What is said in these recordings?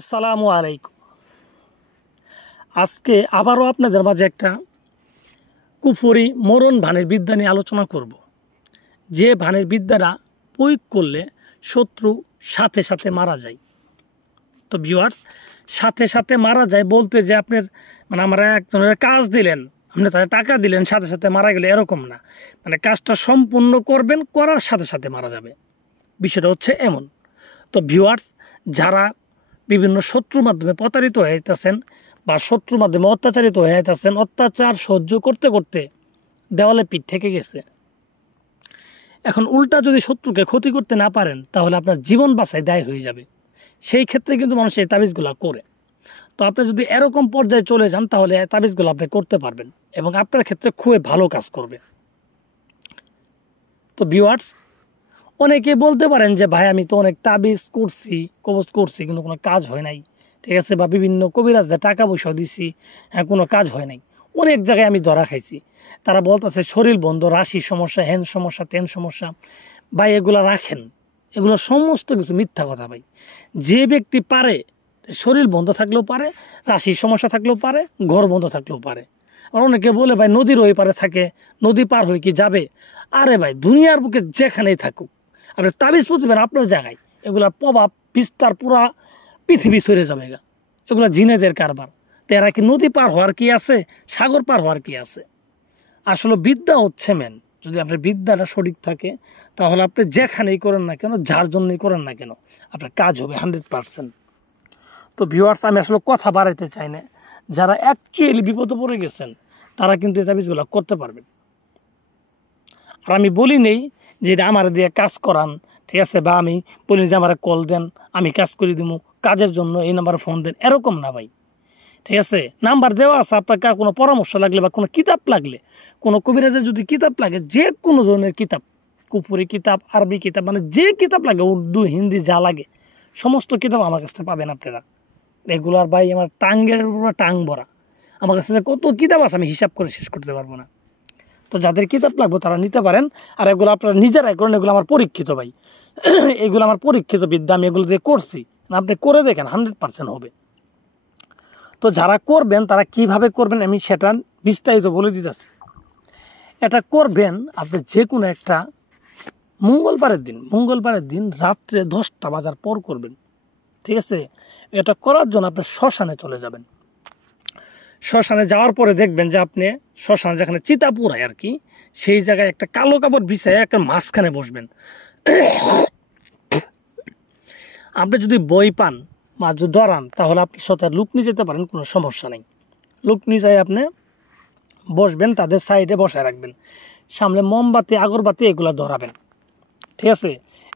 আসসালামু আলাইকুম। আজকে আবারও আপনাদের মাঝে একটা কুফরি মরণ ভানের বিদ্যা নিয়ে আলোচনা করব। যে ভানের বিদ্যাটা প্রয়োগ করলে শত্রু সাথে সাথে মারা যায়। তো ভিউয়ার্স, সাথে সাথে মারা যায় বলতে যে আপনার আমরা একজনের কাজ দিলেন, আপনি তাদের টাকা দিলেন, সাথে সাথে মারা গেলে এরকম না। কাজটা সম্পূর্ণ করবেন, করার সাথে সাথে মারা যাবে। বিষয়টা হচ্ছে এমন। তো ভিউয়ার্স, যারা বিভিন্ন শত্রুর মাধ্যমে প্রতারিত হয়ে যেতেছেন বা শত্রুর মাধ্যমে অত্যাচারিত হয়ে যেতেছেন, অত্যাচার সহ্য করতে করতে দেওয়ালে পিঠ থেকে গেছে, এখন উল্টা যদি শত্রুকে ক্ষতি করতে না পারেন তাহলে আপনার জীবন বাঁচায় দায় হয়ে যাবে। সেই ক্ষেত্রে কিন্তু মানুষ এই তাবিজগুলো করে। তো আপনি যদি এরকম পর্যায়ে চলে যান তাহলে এই তাবিজগুলো আপনি করতে পারবেন এবং আপনার ক্ষেত্রে খুবই ভালো কাজ করবে। তো ভিউয়ার্স, অনেকে বলতে পারেন যে ভাই আমি তো অনেক তাবিজ করছি, কবজ করছি, কিন্তু কোনো কাজ হয় নাই, ঠিক আছে, বা বিভিন্ন কবিরাজদের টাকা পয়সা দিছি, কোনো কাজ হয় নাই। অনেক জায়গায় আমি ধরা খাইছি। তারা বলতেছে শরীর বন্ধ, রাশির সমস্যা, হ্যান সমস্যা, তেন সমস্যা। ভাই এগুলো রাখেন, এগুলো সমস্ত কিছু মিথ্যা কথা ভাই। যে ব্যক্তি পারে, শরীর বন্ধ থাকলেও পারে, রাশির সমস্যা থাকলেও পারে, ঘর বন্ধ থাকলেও পারে। আর অনেকে বলে ভাই নদীর ওই পারে থাকে, নদী পার হয়ে কি যাবে? আরে ভাই, দুনিয়ার বুকে যেখানেই থাকুক, আপনি তাবিজ পড়বেন আপনার জায়গায়, এগুলার প্রভাব বিস্তার পুরা পৃথিবী সরে যাবে। এগুলো জিনেদের কারবার। তো এরা কি নদী পার হওয়ার কি আছে, সাগর পার হওয়ার কি আছে? আসলে বিদ্যা হচ্ছে মেন। যদি আপনার বিদ্যাটা সঠিক থাকে তাহলে আপনি যেখানেই করেন না কেন, যার জন্যই করেন না কেন, আপনার কাজ হবে 100%। তো ভিউয়ার্স, আমি আসলে কথা বাড়াইতে চাই না। যারা অ্যাকচুয়ালি বিপদে পড়ে গেছেন তারা কিন্তু এই তাবিজগুলো করতে পারবেন। আর আমি বলি নেই যে এটা আমার দিয়ে কাজ করান, ঠিক আছে, বা আমি বলি যে আমার কল দেন, আমি কাজ করে দিব, কাজের জন্য এই নাম্বারে ফোন দেন, এরকম না ভাই, ঠিক আছে। নাম্বার দেওয়া আছে, আপনার কোনো পরামর্শ লাগলে বা কোনো কিতাব লাগলে, কোনো কবিরাজের যদি কিতাব লাগে, যে কোনো ধরনের কিতাব, কুফরি কিতাব, আরবি কিতাব, যে কিতাব লাগে, উর্দু হিন্দি যা লাগে সমস্ত কিতাব আমার কাছ থেকে পাবেন আপনারা। রেগুলার ভাই আমার টাঙ্গের উপর টাং ভরা, আমার কাছে কত কিতাব আছে আমি হিসাব করে শেষ করতে পারবো না। তো যাদের কিতাব লাগবে তারা নিতে পারেন। আর এগুলো আপনারা নিজেরাই করেন, এগুলো আমার পরীক্ষিত ভাই। এগুলো আমার পরীক্ষিত বিদ্যা, আমি এগুলো দিয়ে করছি। আপনি করে দেখেন, 100% হবে। তো যারা করবেন তারা কিভাবে করবেন আমি সেটা বিস্তারিত বলে দিতেছি। এটা করবেন আপনি যে কোনো একটা মঙ্গলবারের দিন রাত্রে 10টা বাজার পর করবেন, ঠিক আছে। এটা করার জন্য আপনি শ্মশানে চলে যাবেন। শ্মশানে যাওয়ার পরে দেখবেন যে আপনি শ্মশানে যেখানে চিতা পোড়ায় আর কি, সেই জায়গায় একটা কালো কাপড় বিছায় একটা মাঝখানে বসবেন। আপনি যদি বই পান বা যদি ডরান তাহলে আপনি সত্যি লুক নিয়ে যেতে পারেন, কোনো সমস্যা নেই। লুক নিয়ে যাই আপনি বসবেন, তাদের সাইডে বসায় রাখবেন, সামনে মোমবাতি আগরবাতি এগুলা ধরাবেন, ঠিক আছে।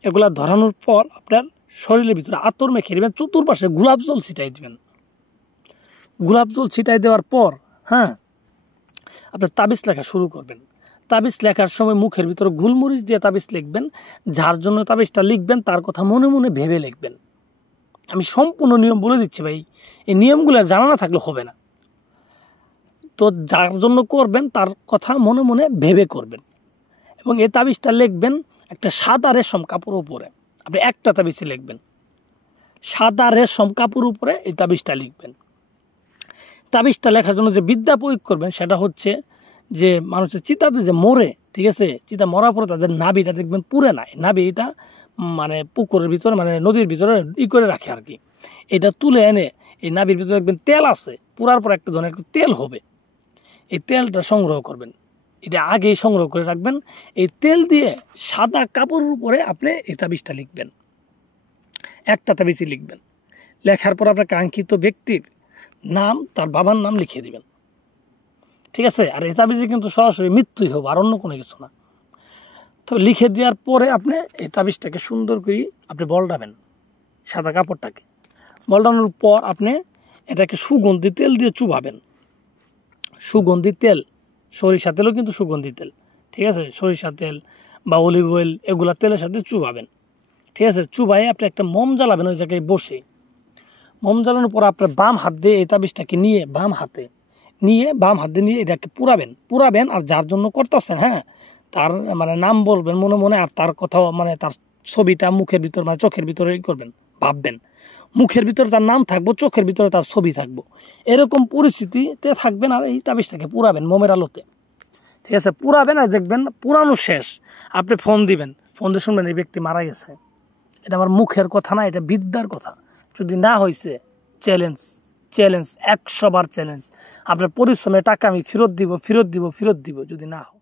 এগুলা ধরানোর পর আপনার শরীরের ভিতরে আতর মেখে দেবেন, চতুর্পাশে গোলাপ জল ছিটাই দিবেন। গোলাপ জল ছিটাই দেওয়ার পর আপনার তাবিজ লেখা শুরু করবেন। তাবিজ লেখার সময় মুখের ভিতরে গোলমরিচ দিয়ে তাবিজ লিখবেন। যার জন্য তাবিজটা লিখবেন তার কথা মনে মনে ভেবে লিখবেন। আমি সম্পূর্ণ নিয়ম বলে দিচ্ছি ভাই, এই নিয়মগুলো জানা না থাকলে হবে না। তো যার জন্য করবেন তার কথা মনে মনে ভেবে করবেন এবং এই তাবিজটা লিখবেন একটা সাদা রেশম কাপড় উপরে। আপনি একটা তাবিজে লিখবেন, সাদা রেশম কাপড় উপরে এই তাবিজটা লিখবেন। তাবিজটা লেখার জন্য যে বিদ্যা প্রয়োগ করবেন সেটা হচ্ছে যে মানুষের চিতাতে যে মরে, ঠিক আছে, চিতা মরার পরে তাদের নাভিটা দেখবেন পুড়ে নাই, নাভিটা পুকুরের ভিতরে নদীর ভিতরে করে রাখে আর কি। এটা তুলে এনে এই নাভির ভিতরে দেখবেন তেল আছে, পুরার পর একটা ধরনের একটা তেল হবে। এই তেলটা সংগ্রহ করবেন, এটা আগেই সংগ্রহ করে রাখবেন। এই তেল দিয়ে সাদা কাপড়ের উপরে আপনি এই তাবিজটা লিখবেন, একটা তাবিজই লিখবেন। লেখার পর আপনার কাঙ্ক্ষিত ব্যক্তির নাম, তার বাবার নাম লিখে দিবেন, ঠিক আছে। আর এই তাবিজে কিন্তু সরাসরি মৃত্যুই হবে, আর অন্য কোনো কিছু না। তো লিখে দেওয়ার পরে আপনি এই তাবিজটাকে সুন্দর করে আপনি বলটাবেন, সাদা কাপড়টাকে বলটানোর পর আপনি এটাকে সুগন্ধি তেল দিয়ে চুবাবেন। সুগন্ধি তেল, সরিষা তেলও কিন্তু সুগন্ধি তেল, ঠিক আছে, সরিষা তেল বা অলিভ অয়েল এগুলা তেলের সাথে চুবাবেন, ঠিক আছে। চুবাই আপনি একটা মোম জ্বালাবেন ওই জায়গায় বসে। মোম জ্বালানোর পর আপনার বাম হাত দিয়ে এই তাবিজটাকে নিয়ে বাম হাত দিয়ে নিয়ে এটাকে পুরাবেন। আর যার জন্য করতেছেন, তার নাম বলবেন মনে মনে, আর তার কথা তার ছবিটা মুখের ভিতর চোখের ভিতরে করবেন, ভাববেন। মুখের ভিতরে তার নাম থাকবো, চোখের ভিতরে তার ছবি থাকবো, এরকম পরিস্থিতিতে থাকবেন। আর এই তাবিজটাকে পুরাবেন মোমের আলোতে, ঠিক আছে? পুরাবেন আর দেখবেন পুরানো শেষ, আপনি ফোন দিবেন, ফোন দিয়ে শুনবেন এই ব্যক্তি মারা গেছে। এটা আমার মুখের কথা না, এটা বিদ্যার কথা। যদি না হয়েছে, চ্যালেঞ্জ, চ্যালেঞ্জ, 100 বার চ্যালেঞ্জ, আপনার পরিশ্রমের টাকা আমি ফেরত দিব, ফেরত দিব, ফেরত দিব, যদি না হয়।